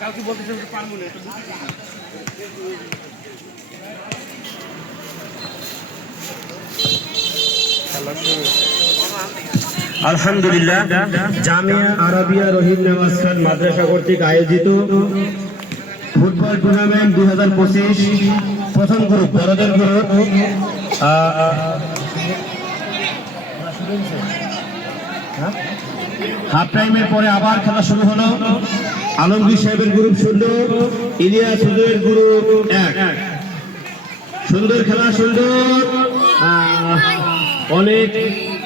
কাউকে বলতেছে পারবো না। আলহামদুলিল্লাহ, জামিয়া আরাবিয়া রহিম নেওয়াজ খান মাদ্রাসা কর্তৃক আয়োজিত ফুটবল টুর্নামেন্ট 2025 প্রথম গ্রুপ বড়দের গ্রুপ হাফ টাইমের পরে আবার খেলা শুরু হলো। আলমগীর সাহেবের গ্রুপ 0, ইলিয়াস হুজুরের গ্রুপ 1। সুন্দর খেলা, সুন্দর। অনেক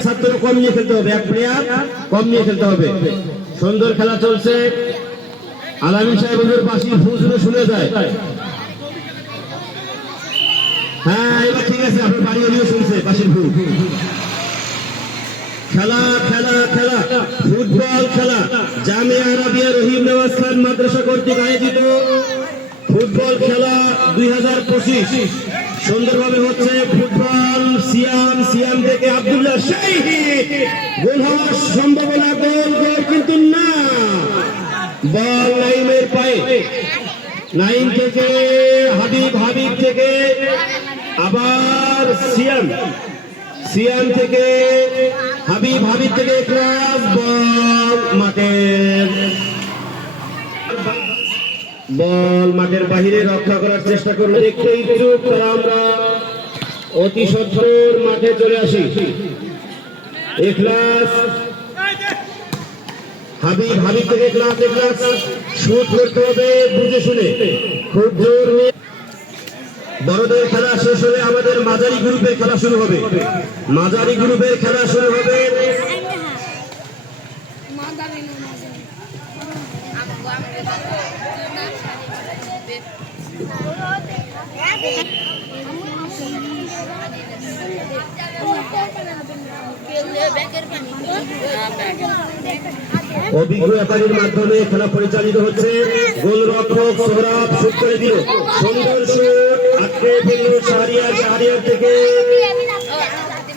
ছাত্র কম নিয়ে খেলতে হবে, এক প্লেয়ার কম নিয়ে খেলতে হবে। সুন্দর খেলা চলছে। আলামিন সাহেবের বাঁশির ফু শুনে যায়। হ্যাঁ, এবার ঠিক আছে, আপনার বাড়ি হলেও শুনছে বাঁশির ফু। খেলা খেলা খেলা, ফুটবল খেলা। জামিয়া আরাবিয়া রহিম নেওয়াজ খান মাদ্রাসা কর্তৃক আয়োজিত ফুটবল খেলা 2025 সুন্দরভাবে হচ্ছে। ফুটবল সিয়াম থেকে আব্দুল্লাহ শাহী, গোল হওয়ার সম্ভাবনা, গোল কিন্তু না। বল নাইমের পায়ে, নাইম থেকে হাবিব থেকে আবার সিয়াম থেকে হাবিব থেকে ক্লাস। বল মাঠের বাহিরে রক্ষা করার চেষ্টা করলে দেখতে ইচ্ছুক তারা আমরা অতি সত্বর মাঠে চলে আসি। এখলাস হাবিব থেকে ক্লাস শুট করতে হবে বুঝে শুনে, খুব জোর নিয়ে। বড়দের খেলা শেষ হলে আমাদের মাঝারি গ্রুপের খেলা শুরু হবে। অভিজ্ঞ ব্যাপারীর মাধ্যমে খেলা পরিচালিত হচ্ছে। গোলরক্ষক সোহরাব শুট করে দিল, সুন্দর শুট, আটকে ফেলল শাহরিয়ার থেকে।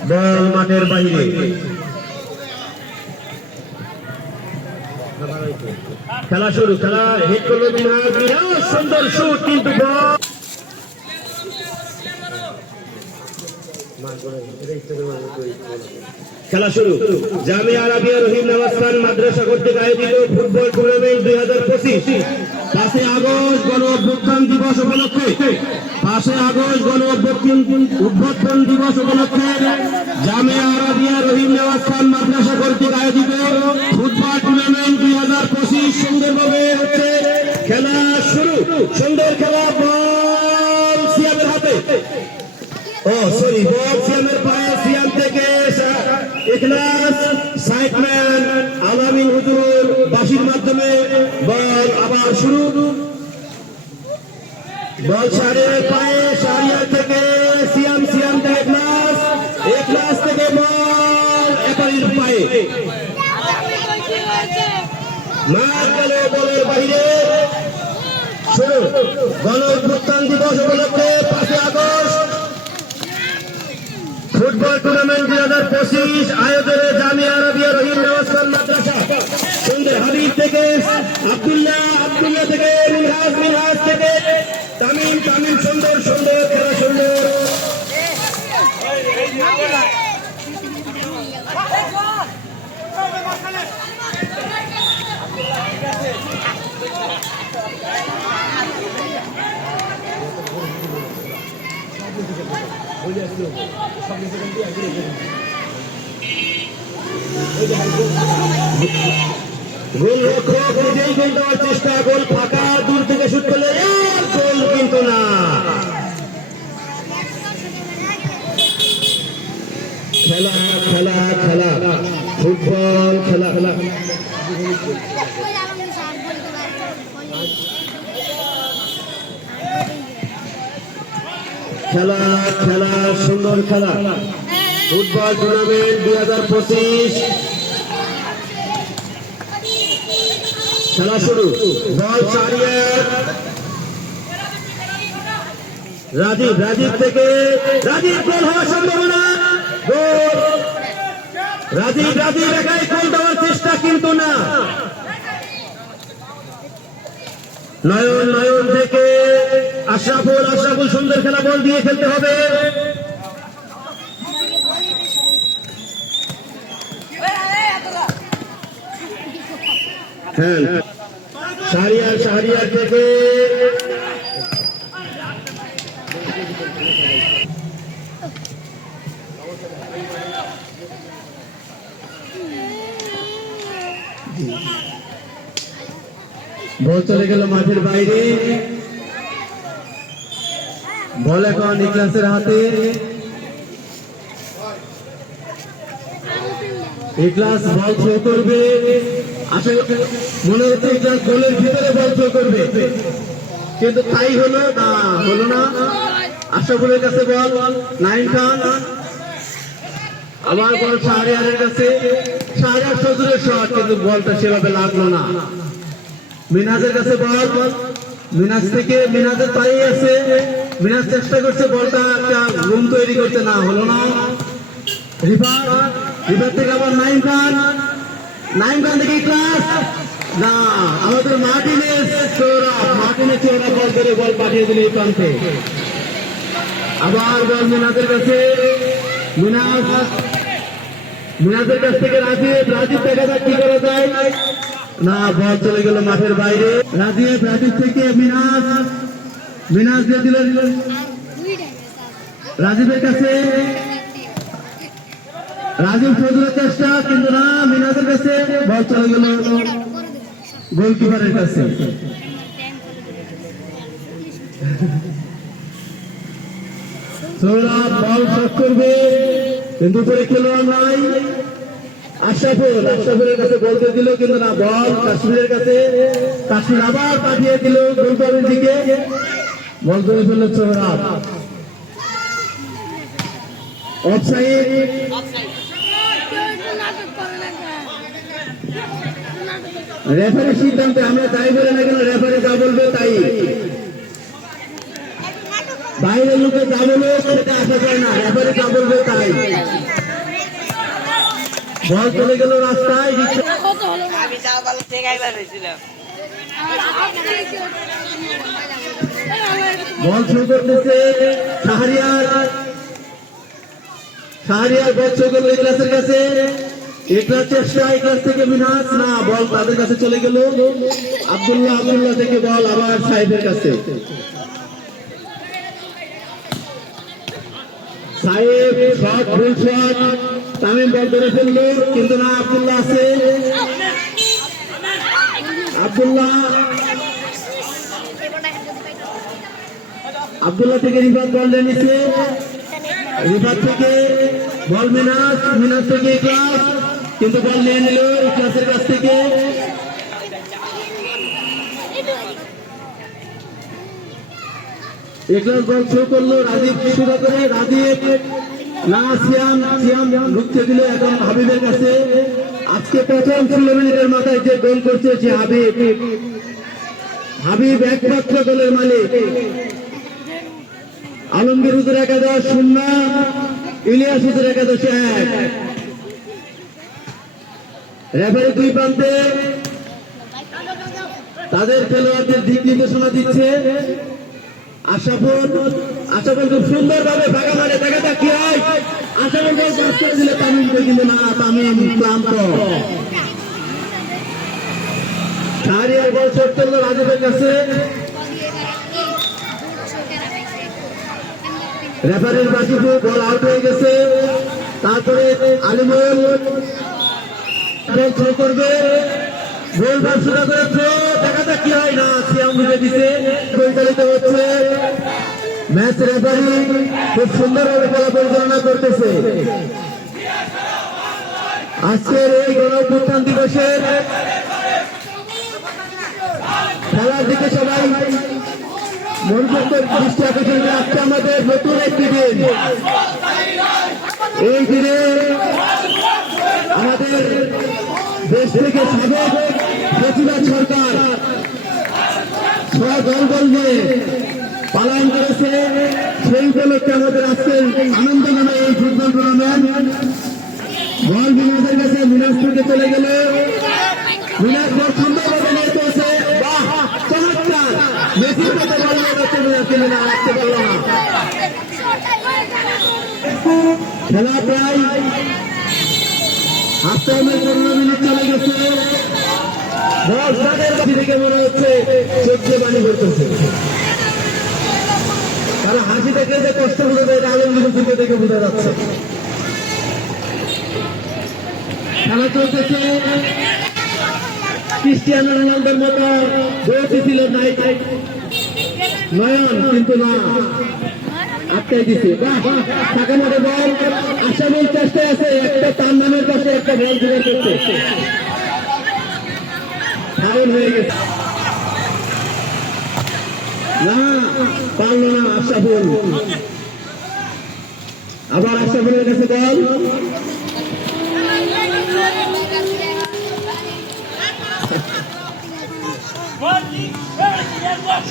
বল মাঠের বাইরে। খেলা শুরু, খেলা হিট করলো মিনহাজ, সুন্দর শুট, কিন্তু বল খেলা শুরু। জামিয়া আরাবিয়া রহিম নেওয়াজ খান মাদ্রাসা কর্তৃক আয়োজিত ফুটবল টুর্নামেন্ট 2025 5 আগস্ট গণ অভ্যুত্থান দিবস উপলক্ষে উদ্বোধন দিবস উপলক্ষে জামিয়া আরাবিয়া রহিম নেওয়াজ খান মাদ্রাসা কর্তৃক আয়োজিত ফুটবল টুর্নামেন্ট 2025 সুন্দরভাবে হচ্ছে। খেলা শুরু, সুন্দর খেলা। বল সিয়ামের হাতে, বল সিয়ামের পায়ে, সিয়াম থেকে ইখলাস সাইডম্যান আলামিন হুজুর বাঁশির মাধ্যমে বল আবার শুরু। বল শাহরিয়ার পায়ে, শাহরিয়ার থেকে সিয়াম থেকে ইখলাস থেকে বল এপারির পায়ে, মার গেল বলের বাইরে। শুরু গণ অভ্যুত্থান দিবস উপলক্ষে 5 আগস্ট ফুটবল টুর্নামেন্ট 2025 আয়োজনে জামিয়া আরাবিয়া রহিম নেওয়াজ খান মাদ্রাসা। সুন্দর হাবিব থেকে আব্দুল্লাহ থেকে মিনহাজ থেকে তামিম, সুন্দর খেলা, সুন্দর। গোলরক্ষক নিজেই গোল দেওয়ার চেষ্টা, গোল ফাঁকা, দূর থেকে শুট করলে গোল কিন্তু না। খেলা খেলা খেলা, ফুটবল খেলা। খেলা খেলা, সুন্দর খেলা। ফুটবল টুর্নামেন্ট 2025 খেলা শুরু। বল শাহরিয়ার, রাজীব থেকে রাজীব, গোল হওয়ার সম্ভাবনা। গোল রাজীব একাই গোল দেওয়ার চেষ্টা, কিন্তু না। নয়ন থেকে আশরাফুল সুন্দর খেলা, বল দিয়ে খেলতে হবে। হ্যাঁ, শাহরিয়ার থেকে বল চলে গেল মাঠের বাইরে। বল এখন ইখলাসের হাতে। ইখলাস বল থ্রো করবে, আশা মনে হচ্ছে ইখলাস গোলের ভিতরে বল থ্রো করবে, কিন্তু তাই হলো না। আশরাফুলের কাছে বল, নাইম খান আবার বল শাহরিয়ারের কাছে। শাহরিয়ার সজুরের শট, কিন্তু বলটা সেভাবে লাগলো না। মিনাজের কাছে বল, মিনাজ থেকে মিনাজের পায়ে আছে, মিনাজ চেষ্টা করছে বলটা একটা রুম তৈরি করতে, না হলো না। রিভার থেকে আবার নাইম খান থেকে ক্লাস, না আমাদের মার্টিনেজ চৌরা বল করে বল পাঠিয়ে দিল এই প্রান্তে। আবার বল মিনাজের কাছে, মিনাজের কাছ থেকে রাজীব দেখা যাক কি করা যায়। না, বল চলে গেল মাঠের বাইরে। রাজীব থেকে মিনাজ দিয়ে দিল রাজীবের কাছে। রাজীব সজুরের চেষ্টা, কিন্তু না, মিনাজের কাছে বল চলে গেল গোলকিপারের কাছে। বল শট করবে, কিন্তু উপরে খেলোয়াড় নাই। আশরাফুলের কাছে বলতে দিল, কিন্তু না, বল কাশ্মীরের কাছে। কাশ্মীর আবার পাঠিয়ে দিল গোলকিপারের দিকে, বল করে ফেলল সোহরাব। অফসাইড। রেফারির সিদ্ধান্তে আমরা তাই বলে না কেন, রেফারি যা বলবে তাই। বাইরের লোকে যা বলবে সেটা আশা করে না, রেফারি যা বলবে তাই। বল চলে গেল রাস্তায়। বল শুরু করতেছে শাহরিয়ার বল শুরু করলো ইখলাসের কাছে। ইখলাস চেষ্টা, ইখলাস থেকে মিনহাজ, না, বল তাদের কাছে চলে গেল। আব্দুল্লাহ থেকে বল আবার সাইফের কাছে। সাইফ শট, ভুল শট। তামিম বল ধরে ফেললো, কিন্তু না, আব্দুল্লাহ আছে। আব্দুল্লাহ থেকে রিফাত বল নিচ্ছে। রিফাত থেকে বল মিনাজ থেকে ইখলাস, কিন্তু বল নিয়ে নিল ইখলাসের কাছ থেকে। ইখলাস বল থ্রো করলো, রাজীব শুরু করে, রাজীব না, সিয়াম ঢুকতে দিল এখন হাবিবের কাছে। আজকে প্রথম 16 মিনিটের মাথায় যে গোল করছে সে হাবিব একমাত্র গোলের মালিক। আলমগীর হুজুর একাদশ 0, ইলিয়াস হুজুর একাদশ 1। রেফারি দুই প্রান্তে তাদের খেলোয়াড়দের দিক নির্দেশনা দিচ্ছে। আশরাফুল খুব সুন্দর ভাবে ফাঁকা মারে, দেখা যাক কি হয়। আশরাফুল বল পাস করে দিলে তামিমকে, কিন্তু না, তামিম ক্লান্ত। শাহরিয়ার বল শট করলো রাজীবের কাছে। রেফারির বাসিতে বল আউট হয়ে গেছে। তারপরে আলিমুল বল থ্রো করবে, গোল ব্যবসা করে থ্রো, দেখা যাক কি হয়। না, সিয়াম বুঝে দিতে পরিচালিত হচ্ছে ম্যাচ। রেফারি খুব সুন্দরভাবে খেলা পরিচালনা করতেছে। আজকের এই গণঅভ্যুত্থান দিবসের খেলার দিকে সবাই মনোযোগ দৃষ্টি আকর্ষণ করে। আজকে আমাদের নতুন একটি দিন। এই দিনে আমাদের দেশ থেকে সাবেক বেশিরভাগ সরকার ছয় দল যে পালন করেছে সেই উপলক্ষে আমাদের আজকের আনন্দ নামে এই ফুটবল টুর্নামেন্ট বল মিনাজের কাছে মিনাজ থেকে চলে গেল মিনাজ বল সুন্দরভাবে নিয়ে চলছে বাহ চমৎকার মেসির মতো বল রাখতে না রাখতে পারল না খেলা প্রায় হাফ টাইমের 15 মিনিট চলে গেছে বল তাদের দিকে মনে হচ্ছে চোখে পানি পড়তেছে তারা হাসি দেখে যে কষ্ট করে এটা আলমগীর থেকে দেখে বোঝা যাচ্ছে খেলা চলতেছে ক্রিস্টিয়ানো রোনালদোর মতো দৌড়তে ছিল নয়ন কিন্তু না আটকাই দিছে ফাঁকা মাঠে বল আশামুল চেষ্টায় আছে একটা তার নামের কাছে একটা বল জোগাড় করতে ফাউল হয়ে গেছে না পারলো না আশাফুল আবার আশাফুলের কাছে বল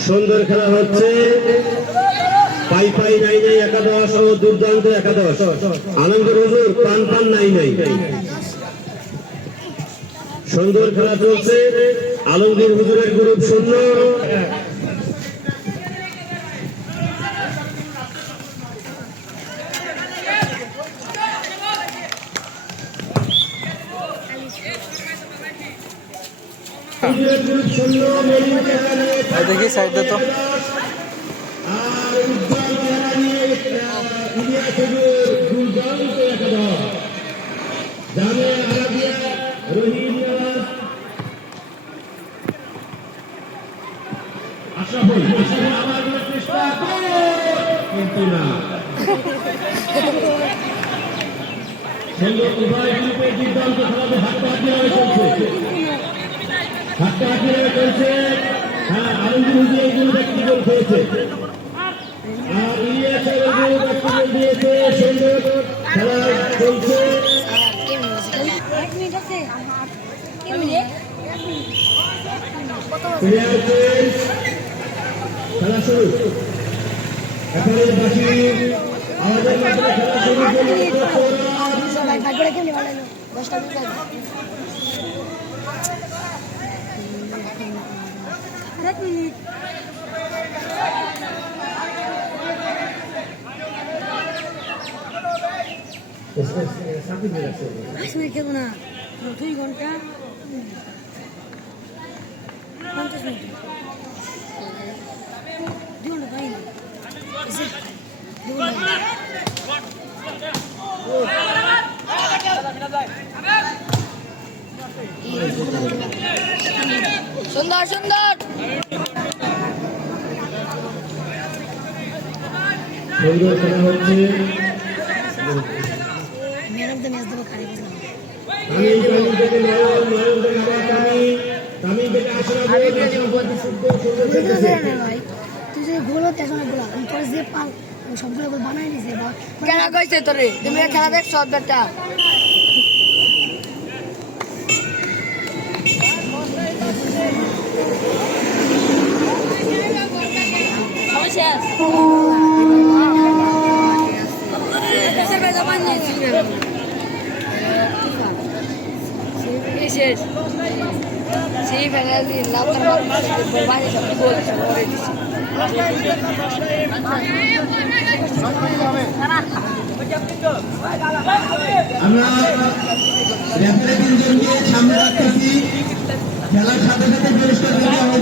সুন্দর খেলা হচ্ছে পাই পাই নাই নাই একাদশ ও দুর্দান্ত একাদশ আলমগীর হুজুর পান নাই নাই সুন্দর খেলা চলছে আলমগীর হুজুরের গ্রুপ 0 দেখি সাইডে তো কিন্তু না উভয় গ্রুপে দুর্দান্ত খেলাতে হাতটাহাতি চলছে হ্যাঁ আলমগীর হুজুর এই গ্রুপ একটি গোল খেয়েছে আর ইলিয়াসের গ্রুপ একটি গোল দিয়েছে সুন্দর খেলা চলছে খেলা শুরু এখানে বাসী আমাদের মাঠে খেলা শুরু কেবো না 2 ঘন্টা 50 মিনিট 2 ঘন্টা পাই না সুন্দর সুন্দর সুন্দর খেলা হচ্ছে ম্যান অফ দ্য ম্যাচ দেবো কারে তামিম থেকে নয়ন থেকে আবার তামিম থেকে আশরাফ ভাই তুই যে গোল হতে শোনা গোলা তোর যে পাল সবগুলো গোল বানাই নিছে কেন কইছে তোরে তুমি খেলা দেখ সব বেটা সেই ফেনালি লাতার বাড়ি সব গোল করে দিছে আমরা রেফারি তিনজনকে সামনে রাখতেছি খেলার সাথে সাথে পরিষ্কার করতে হবে